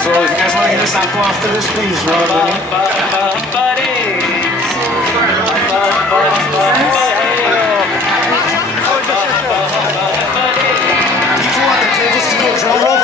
So if you guys want to get a sample after this, please run with me. People at the tables to go drum roll.